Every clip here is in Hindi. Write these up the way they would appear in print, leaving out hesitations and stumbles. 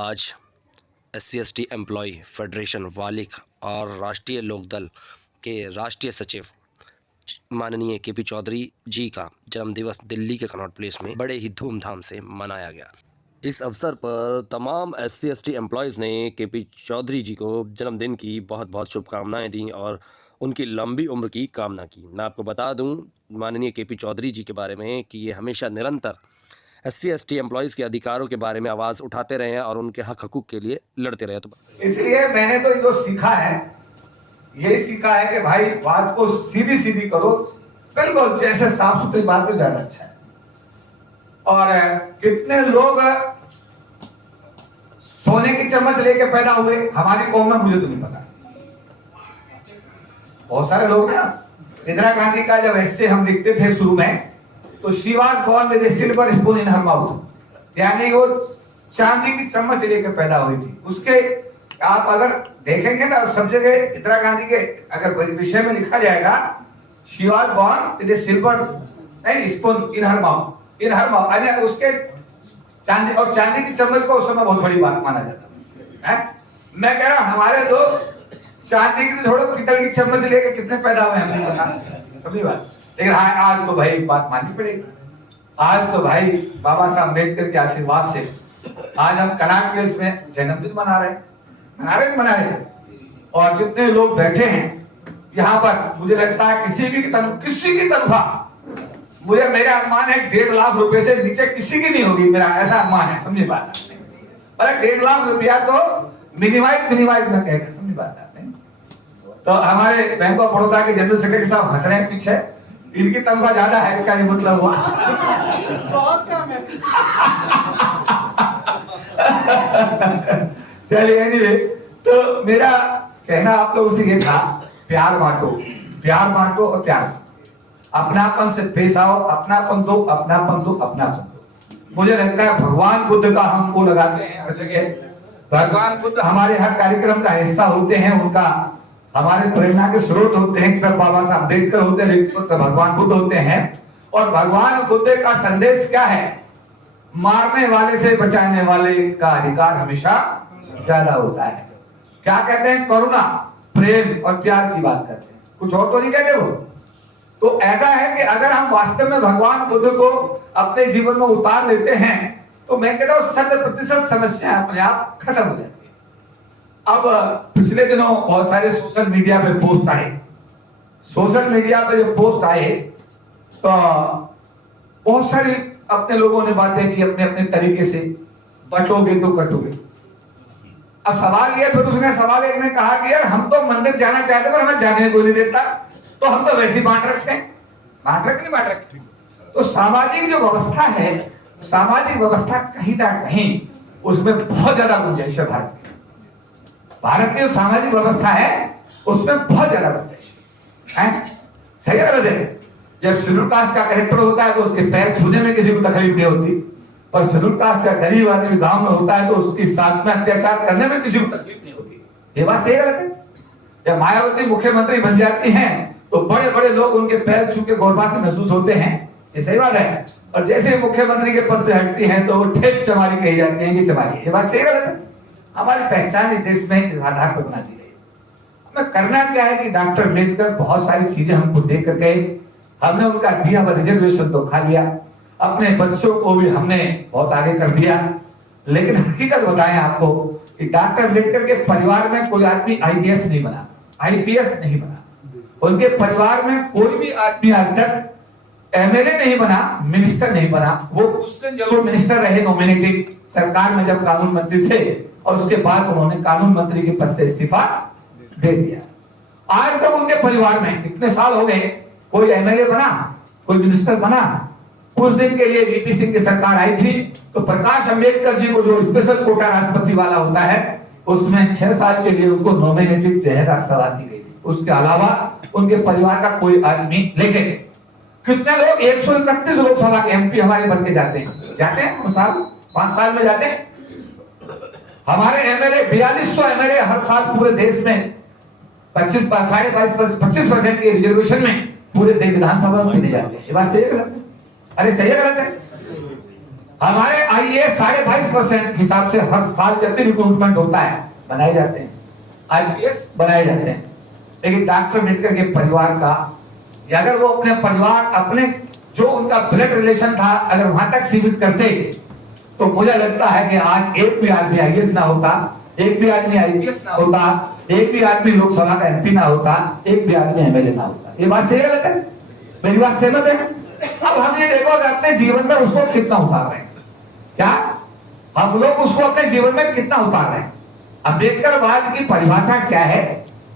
आज SC/ST एम्प्लॉय फेडरेशन वालिक और राष्ट्रीय लोकदल के राष्ट्रीय सचिव माननीय KP चौधरी जी का जन्मदिवस दिल्ली के कनॉट प्लेस में बड़े ही धूमधाम से मनाया गया। इस अवसर पर तमाम SC/ST एम्प्लॉयज़ ने KP चौधरी जी को जन्मदिन की बहुत बहुत शुभकामनाएं दी और उनकी लंबी उम्र की कामना की। मैं आपको बता दूं माननीय KP चौधरी जी के बारे में कि ये हमेशा निरंतर SC/ST एम्प्लॉयज़ के अधिकारों के बारे में आवाज़ उठाते रहे हैं और उनके हक हकूक़ के लिए लड़ते रहे। तो इसलिए मैंने तो जो सीखा है यही सीखा है कि भाई बात को सीधी सीधी करो, बिल्कुल जैसे साफ सुथरी बात को ज्यादा अच्छा है। और कितने लोग सोने की चम्मच लेके पैदा हुए हमारी कौम में, मुझे तो नहीं पता। बहुत सारे लोग ना, इंदिरा गांधी का जब ऐसे हम लिखते थे शुरू में, तो she was born with a silver spoon in her mouth, यानी वो चांदी की चम्मच लेकर पैदा हुई थी। उसके आप अगर देखेंगे ना सब जगह इंदिरा गांधी के अगर विषय में लिखा जाएगा, she was born with a silver spoon in her mouth, in her mouth, यानी उसके चांदी, और चांदी की चम्मच को उस समय बहुत बड़ी बात माना जाता है। मैं कह रहा हूं हमारे लोग चांदी की थोड़ा पीतल की चम्मच लेकर कितने पैदा हुए हमें पता, समझी बात। लेकिन हाँ, आज तो भाई बात माननी पड़ेगी। आज तो भाई बाबा साहब अम्बेडकर के आशीर्वाद से आज हम कनॉट प्लेस में जन्मदिन मना रहे हैं। और जितने लोग बैठे हैं यहाँ पर, मुझे लगता है किसी की तनख्वाह, मुझे मेरा अनुमान है 1.5 लाख रुपए से नीचे किसी की नहीं होगी, मेरा ऐसा अनुमान है, समझी बात। पर 1.5 लाख रुपया तो मिनिमाइज में कहेगा, समझी बात। तो हमारे बैंक ऑफ बड़ौदा के जनरल सेक्रेटरी साहब हंस रहे हैं पीछे, इनकी तनख्वाह ज्यादा है, इसका ये मतलब हुआ बहुत कम है। चलिए एनीवे, तो मेरा कहना आप लोगों से ये था, प्यार बांटो और प्यार, अपनापन से पेश आओ, अपनापन दो। मुझे लगता है भगवान बुद्ध का हम वो लगाते हैं हर जगह। भगवान बुद्ध हमारे हर कार्यक्रम का हिस्सा होते हैं, उनका हमारे प्रेरणा के स्रोत होते हैं। कि बाबा साहब अम्बेडकर होते हैं, तो भगवान बुद्ध होते हैं। और भगवान बुद्ध का संदेश क्या है? मारने वाले से बचाने वाले का अधिकार हमेशा ज्यादा होता है। क्या कहते हैं? करुणा, प्रेम और प्यार की बात करते हैं, कुछ और तो नहीं कहते वो। तो ऐसा है कि अगर हम वास्तव में भगवान बुद्ध को अपने जीवन में उतार लेते हैं, तो मैं कहता हूँ 100% समस्या अपने आप खत्म हो जाती है। अब पिछले दिनों बहुत सारे सोशल मीडिया पे पोस्ट आए, तो बहुत सारी अपने लोगों ने बातें की अपने अपने तरीके से, बटोगे तो कटोगे। अब सवाल ये, फिर उसने सवाल एक ने कहा कि यार हम तो मंदिर जाना चाहते पर हमें जाने को नहीं देता, तो हम तो वैसे ही बांट रखे। तो सामाजिक जो व्यवस्था है, सामाजिक व्यवस्था कहीं ना कहीं उसमें बहुत ज्यादा गुंजाइश है। भारत की जो सामाजिक व्यवस्था है उसमें बहुत ज्यादा गुंजाइश है। सही है। जब शेड्यूल कास्ट का कलेक्टर होता है तो उसके पैर छूने में किसी को तकलीफ नहीं होती, और शेड्यूल कास्ट का गरीब आदमी गांव में होता है तो उसकी साथ में अत्याचार करने में किसी को तकलीफ नहीं होती। ये बात सही है। जब मायावती मुख्यमंत्री बन जाती हैं तो बड़े बड़े लोग उनके पैर छू के गौरवान्वित महसूस होते हैं, ये सही बात है। और जैसे मुख्यमंत्री के पद से हटती हैं तो ठेक चमारी कही जाती है कि चमारी, ये बात सही है। हमारी पहचान इस देश में इस आधार पर बना दी गई। हमें करना क्या है कि डॉक्टर अम्बेडकर बहुत सारी चीजें हमको दे कर गए, हमने उनका दिया हुआ रिजर्वेशन तो खा लिया, अपने बच्चों को भी हमने बहुत आगे कर दिया। लेकिन हकीकत बताएं आपको कि डॉक्टर अम्बेडकर के परिवार में कोई आदमी IAS नहीं बना, IPS नहीं बना, उनके परिवार में कोई भी आदमी आज तक MLA नहीं बना, मिनिस्टर नहीं बना। वो कुछ दिन जरूर मिनिस्टर रहे नॉमिनेटेड सरकार में जब कानून मंत्री थे, और उसके बाद उन्होंने कानून मंत्री के पद से इस्तीफा दे दिया। आज तक उनके परिवार में इतने साल हो गए कोई MLA बना, कोई मिनिस्टर बना। कुछ दिन के लिए VP सिंह की सरकार आई थी तो प्रकाश अम्बेडकर जी को जो स्पेशल कोटा राष्ट्रपति वाला होता है, उसमें 6 साल के लिए उनको नॉमिनेटेड राज्यसभा दी गई थी। उसके अलावा उनके परिवार का कोई आदमी, लेकिन कितने लोग 131 लोकसभा के MP हमारे बन के जाते हैं 5 साल में जाते हैं। हमारे MLA 4200 MLA हर साल पूरे देश में 25% के रिजर्वेशन में पूरे विधानसभा में चले जाते हैं। ये बात सही है गलत है? अरे सही है गलत है? हमारे आईएएस 22.5% हिसाब से हर साल जब भी रिक्रूटमेंट होता है बनाए जाते हैं, आईपीएस बनाए जाते हैं। लेकिन डॉक्टर अम्बेडकर के परिवार का, या अगर वो अपने परिवार, अपने जो उनका ब्लड रिलेशन था, अगर वहां तक सीमित करते तो मुझे लगता है कि आज एक भी आदमी आईएएस ना होता, एक भी आदमी आईपीएस ना होता, एक भी आदमी लोकसभा का एमपी ना होता, एक भी आदमी एमएलए ना होता। ये बात सही है? मेरी बात सहमत है? अब हम ये देखो कि अपने जीवन में उसको कितना उतार रहे हैं, क्या हम लोग उसको अपने जीवन में कितना उतार रहे हैं? अम्बेडकरवाद की परिभाषा क्या है?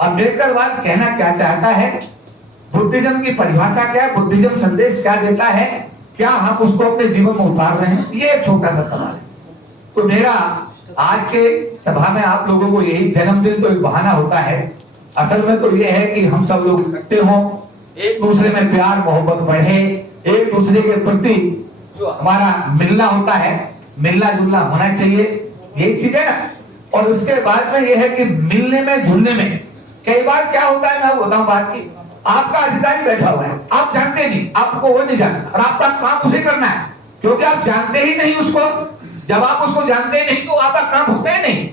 अम्बेडकरवाद कहना क्या चाहता है? बुद्धिज्म की परिभाषा क्या है? बुद्धिज्म संदेश क्या देता है? क्या हम उसको अपने जीवन में उतार रहे हैं? ये एक छोटा सा सवाल है। तो मेरा आज के सभा में आप लोगों को यही, जन्मदिन तो एक बहाना होता है, असल में तो ये है कि हम सब लोग इकट्ठे हों, एक दूसरे में प्यार मोहब्बत बढ़े, एक दूसरे के प्रति जो हमारा मिलना होता है, मिलना जुलना होना चाहिए, यही चीज है ना। और उसके बाद में यह है कि मिलने में जुलने में कई बार क्या होता है, मैं बताऊं बात की, आपका अधिकारी बैठा हुआ है, आप जानते नहीं, आपको वो नहीं जानता, और आपका काम उसे करना है, क्योंकि आप जानते ही नहीं उसको। जब आप उसको जानते ही नहीं तो आपका काम होता ही नहीं।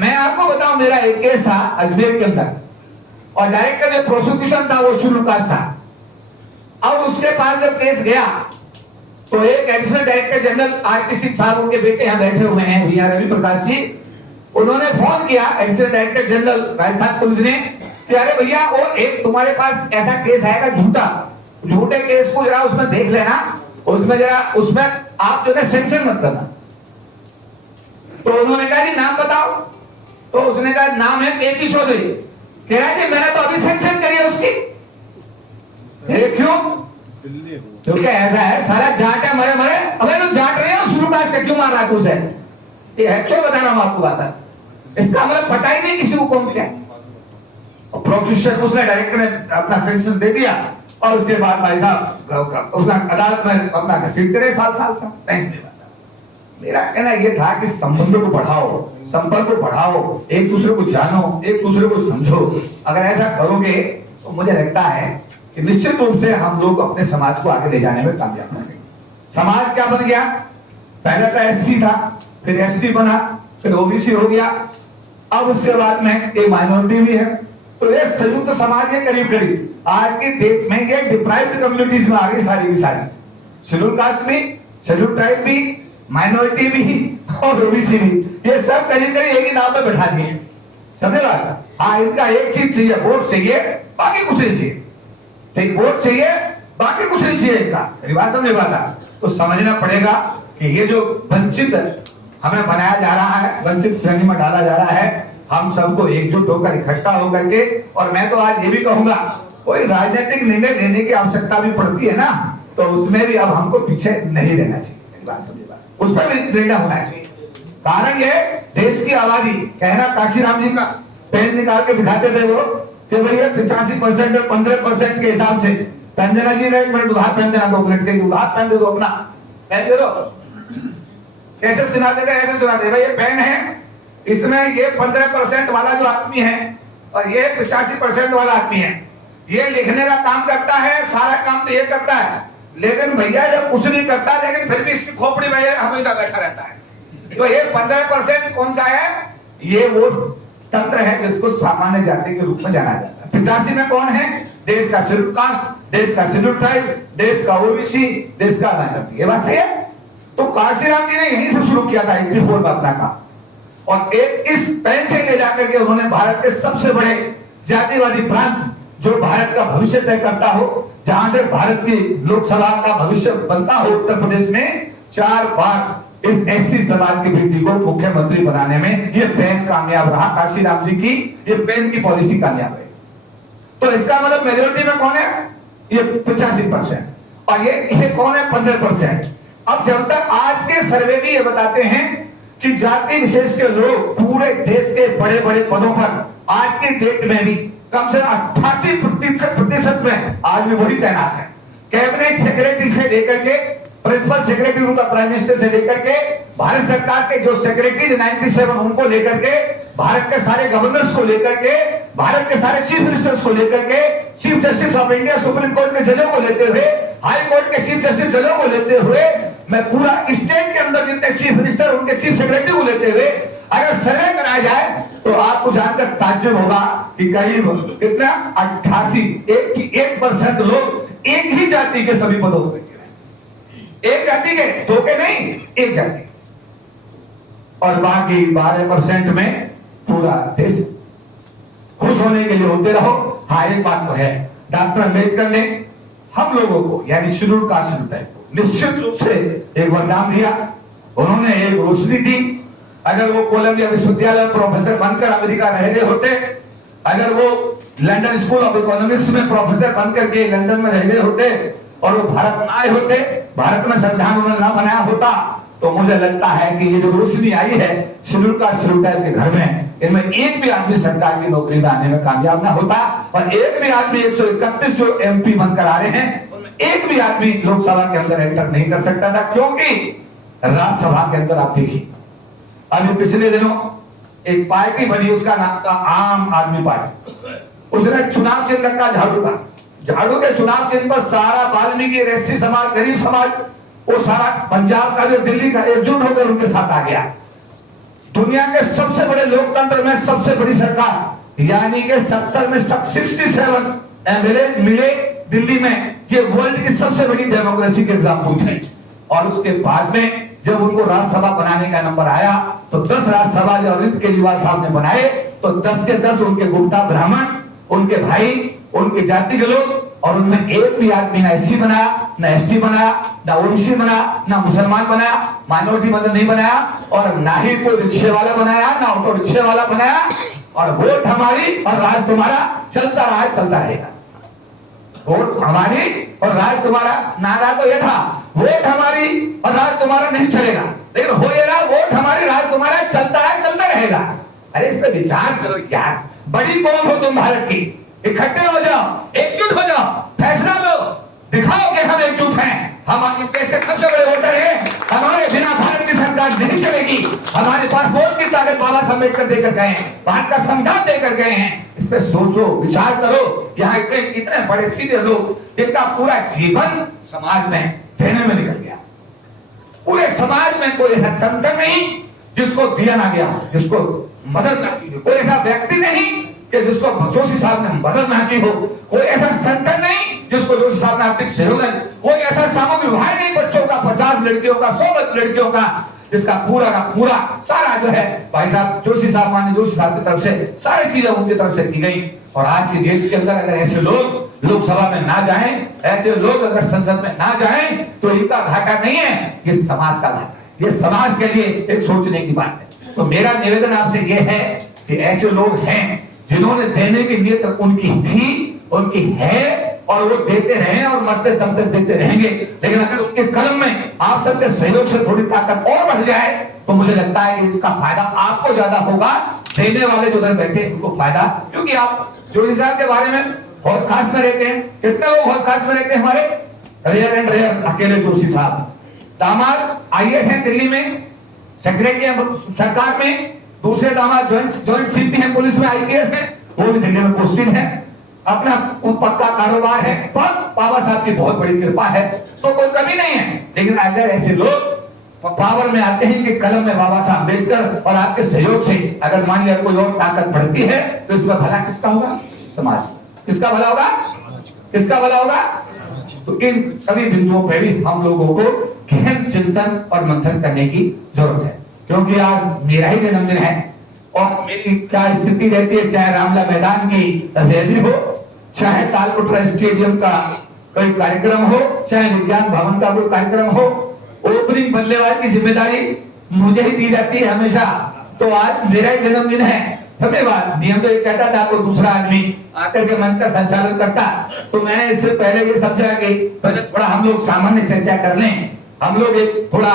मैं आपको बताऊं, मेरा एक केस था अजमेर के अंदर, और डायरेक्टर जो प्रोसिक्यूशन था वो शुरू का था। अब उसके पास जब केस गया तो एक additional director general RP Singh साहब, उनके बेटे यहाँ बैठे हुए हैं, वी आर रवि प्रकाश जी, उन्होंने फोन किया additional director general Rajasthan police ने कि अरे भैया वो एक तुम्हारे पास ऐसा केस आएगा झूठा, झूठे केस को जरा उसमें देख लेना, उसमें जरा उसमें आप जो है सेंक्शन मत करना। तो उन्होंने कहा जी नाम बताओ, तो उसने कहा नाम है केपी चौधरी। कह रहा है कि मैंने तो अभी सेंक्शन करी है उसकी। क्यों? क्योंकि ऐसा है, सारा जाट है, मरे मरे, अबे तो जाट रहे हो, शुरू का क्यों मार रहा तुझे? ये है, क्यों बता रहा हूं आपको बात है, इसका मतलब पता ही नहीं किसी को कौन क्या। प्रोसिक्यूशन उसने डायरेक्टर ने अपना सेंक्शन दे दिया, और उसके बाद भाई साहब उसने अदालत में अपना घसीटते रहे साल नहीं। मेरा कहना यह था कि संबंधों को बढ़ाओ, संपर्क को बढ़ाओ, एक दूसरे को जानो, एक दूसरे को समझो। अगर ऐसा करोगे तो मुझे लगता है कि निश्चित रूप से हम लोग अपने समाज को आगे ले जाने में कामयाब होंगे। समाज क्या बन गया? पहले तो एससी था, फिर एसटी बना, फिर ओबीसी हो गया, अब उसके बाद में एक माइनॉरिटी भी है। तो ये संयुक्त समाज के करीब करीब आज की डेट में ये डिप्राइव्ड कम्युनिटीज में आ गई सारी की सारी, शेड्यूल कास्ट भी, शेड्यूल ट्राइब भी, माइनॉरिटी भी और ओबीसी भी, ये सब करीब करीब एक ही नाव पे बैठा दिए। समझे बात? हाँ, इनका एक चीज चाहिए, वोट चाहिए, बाकी कुछ नहीं चाहिए। एक वोट चाहिए, बाकी कुछ नहीं चाहिए इनका। मेरी बात समझे बात? तो समझना पड़ेगा कि ये जो वंचित हमें बनाया जा रहा है, वंचित श्रेणी में डाला जा रहा है, हम सबको एकजुट होकर इकट्ठा होकर के, और मैं तो आज ये भी कहूंगा, कोई राजनीतिक निर्णय लेने की आवश्यकता भी पड़ती है ना, तो उसमें भी अब हमको पीछे नहीं रहना चाहिए। मेरी बात समझे बात? उस पर भी निर्णय होना चाहिए। कारण ये देश की आबादी, कहना काशीराम जी का पेन निकाल के दिखाते थे वो कि भैया 85% और 15% के हिसाब से, पेंजना जी ने एक मिनट उधार पेन देना, 2 मिनट के उधार पेन दे दो, अपना पेन दे दो। कैसे सुनाते थे? ऐसे सुनाते भाई, ये पेन है, इसमें ये 15% वाला जो आदमी है और ये 85% वाला आदमी है, ये लिखने का काम करता है, सारा काम तो ये करता है, लेकिन भैया ये कुछ नहीं करता, लेकिन फिर भी इसकी खोपड़ी में हमेशा बैठा रहता है। तो ये 15% कौन सा है? ये वो तंत्र है जिसको सामान्य जाति के रूप में जाना जाता है। 85 में कौन है? देश का शेड्यूल कास्ट, देश का शेड्यूल ट्राइब, देश का ओबीसी, देश का माइनॉरिटी। ये बात सही है? तो काशीराम जी ने यहीं से शुरू किया था 84 में अपना काम, और एक इस पेन से ले जाकर के उन्होंने भारत के सबसे बड़े जातिवादी प्रांत, जो भारत का भविष्य तय करता हो, जहां से भारत की लोकसभा का भविष्य बनता हो, उत्तर प्रदेश में 4 बार इस एससी समाज की बेटी को मुख्यमंत्री बनाने में ये पेन कामयाब रहा। काशीराम जी की ये पेन की पॉलिसी कामयाब रही। तो इसका मतलब मेजोरिटी में कौन है? ये 85%, और ये कौन है? 15%। अब जब तक आज के सर्वे भी ये बताते हैं कि जाति विशेष के लोग पूरे देश के बड़े बड़े पदों पर आज की डेट में भी कम से कम 88% में आज भी वही तैनात है। कैबिनेट सेक्रेटरी से लेकर के प्रिंसिपल सेक्रेटरी, उनका प्राइम मिनिस्टर से लेकर के भारत सरकार के जो सेक्रेटरी 97 उनको लेकर के, भारत के सारे गवर्नर्स को लेकर के, भारत के सारे चीफ मिनिस्टर्स को लेकर के, chief justice of India, supreme court के जजों को लेते हुए हाई कोर्ट के चीफ जस्टिस जजों को लेते हुए, मैं पूरा स्टेट के अंदर जितने चीफ मिनिस्टर उनके चीफ सेक्रेटरी को लेते हुए अगर सर्वे कराया जाए तो आपको जानकर ताज्जुब होगा कि करीब कितना 88% लोग एक ही जाति के सभी पदों पर बैठे हैं। एक जाति के, दो के नहीं, एक जाति, और बाकी 12% में पूरा देश। खुश होने के लिए होते रहो। हाँ, एक बात तो है, डॉक्टर अम्बेडकर ने हम लोगों को यानी शेड्यूल कास्ट समुदाय को निश्चित रूप से एक वरदान दिया। उन्होंने एक रोशनी दी। अगर वो कोलंबिया विश्वविद्यालय प्रोफेसर बनकर अमेरिका रह गए होते, अगर वो लंदन स्कूल ऑफ इकोनॉमिक्स में प्रोफेसर बनकर के लंदन में रह गए होते और वो भारत में आए होते, भारत में संविधान उन्होंने ना बनाया होता, तो मुझे लगता है कि ये जो रोशनी आई है शेड्यूल कास्ट समुदाय के घर में, इनमें एक भी आदमी सरकार की नौकरी में आने में कामयाब ना होता, और एक भी आदमी 131 जो एमपी बनकर आ रहे हैं उनमें एक भी आदमी लोकसभा के अंदर एंटर नहीं कर सकता था। क्योंकि राज्यसभा के अंदर आप देखिए, अभी पिछले दिनों एक पार्टी बनी, उसका नाम था आम आदमी पार्टी। उसने चुनाव चिन्ह रखा झाड़ू का। झाड़ू के चुनाव चिन्ह पर सारा वाल्मीकि, एससी समाज, गरीब समाज, वो सारा पंजाब का जो दिल्ली का एकजुट होकर उनके साथ आ गया। दुनिया के सबसे बड़े लोकतंत्र में सबसे बड़ी सरकार यानी कि 70 में 67 एमएलए मिले दिल्ली में। ये वर्ल्ड की सबसे बड़ी डेमोक्रेसी के एग्जाम्पल थे। और उसके बाद में जब उनको राज्यसभा बनाने का नंबर आया तो 10 राज्यसभा जो अरविंद केजरीवाल साहब ने बनाए तो 10 के 10 उनके गुप्ता ब्राह्मण, उनके भाई, उनके जाति के लोग, और उनमें एक भी आदमी ना एससी बनाया, ना एसटी बनाया, ना ओबीसी बनाया, ना मुसलमान बनाया, माइनॉरिटी मतलब नहीं बनाया, और ना ही कोई रिक्शे वाला बनाया, ना ऑटो रिक्शे वाला बनाया। और वोट हमारी और राज तुम्हारा चलता रहा, चलता रहेगा। वोट हमारी और राज तुम्हारा। नारा तो ये था, वोट हमारी और राज तुम्हारा नहीं चलेगा, लेकिन हो ये रहा, वोट हमारी राज तुम्हारा चलता है, चलता रहेगा। अरे इस पे विचार करो यार। बड़ी कौन हो तुम भारत की? इकट्ठे हो जाओ, एकजुट हो जाओ, फैसला लो, दिखाओ कि हम एकजुट हैं। हम इस देश के सबसे बड़े वोटर हैं। हमारे बिना भारत की सरकार नहीं चलेगी। हमारे पास वोट की ताकत बाबा साहब अम्बेडकर देकर गए हैं, भारत का संविधान देकर गए हैं। इस पे सोचो, विचार करो। यहाँ इतने बड़े सीधे लोग जिनका पूरा जीवन समाज में देने में निकल गया। पूरे समाज में कोई ऐसा संत नहीं जिसको दिया ना गया, जिसको मदद ना की हो। कोई ऐसा व्यक्ति नहीं कि जिसको जोशी साहब ने मदद ना की हो। कोई ऐसा संगठन नहीं जिसको जोशी साहब ने आर्थिक सहयोग, कोई ऐसा सामूहिक विवाह नहीं बच्चों का, 50 लड़कियों का, 100 लड़कियों का, जिसका पूरा का पूरा सारा जो है भाई साहब जोशी साहब, माननीय जोशी साहब की तरफ से सारी चीजें उनकी तरफ से की गई। और आज के देश के अंदर अगर ऐसे लोग लोकसभा में ना जाएं, ऐसे लोग अगर संसद में ना जाएं, तो इनका घाटा नहीं है, ये समाज का घाटा है। ये समाज के लिए एक सोचने की बात है। तो मेरा निवेदन आपसे ये है कि ऐसे लोग हैं जिन्होंने देने की नीयत उनकी थी, उनकी है, और वो देते रहे और मरते दम तक देते रहेंगे। लेकिन अगर उनके कलम में आप सबके सहयोग से थोड़ी ताकत और बढ़ जाए तो मुझे लगता है कि इसका फायदा आपको ज्यादा होगा, देने वाले जो उधर बैठे उनको फायदा। क्योंकि आप जोशी साहब के बारे में हौस खास में रहते हैं। कितने लोग हौस खास में रहते हैं हमारे? रेयर एंड रेयर, अकेले जोशी साहब। दामाद आईएएस हैं दिल्ली में, सेक्रेटरी हैं सरकार में। दूसरे दामाद ज्वाइंट सीपी हैं पुलिस में, आईपीएस है, वो भी दिल्ली में पोस्टिंग है। अपना पक्का कारोबार है, पर बाबा साहब की बहुत बड़ी कृपा है, तो कोई कमी नहीं है। लेकिन अगर ऐसे लोग पावर में आते हैं कि कलम में बाबा साहब अम्बेडकर और आपके सहयोग से अगर मान लिया कोई और ताकत बढ़ती है तो इसमें भला किसका होगा? समाज। किसका भला होगा? किसका भला होगा? तो इन सभी बिंदुओं पर भी हम लोगों को गहन चिंतन और मंथन करने की जरूरत है। क्योंकि आज मेरा ही जन्मदिन है और मेरी क्या स्थिति रहती है, चाहे रामला मैदान की रैली हो, चाहे तालकोटरा स्टेडियम का कोई कार्यक्रम हो, चाहे विज्ञान भवन का कोई कार्यक्रम हो, ओपनिंग बल्लेबाज की जिम्मेदारी मुझे ही दी जाती है हमेशा। तो आज मेरा ही जन्मदिन है। धन्यवाद। नियम तो ये कहता था आपको दूसरा आदमी आकर के मंच का संचालन करता, तो मैंने इससे पहले ये समझा कि पहले थोड़ा हम लोग सामान्य चर्चा कर लें। हम लोग एक थोड़ा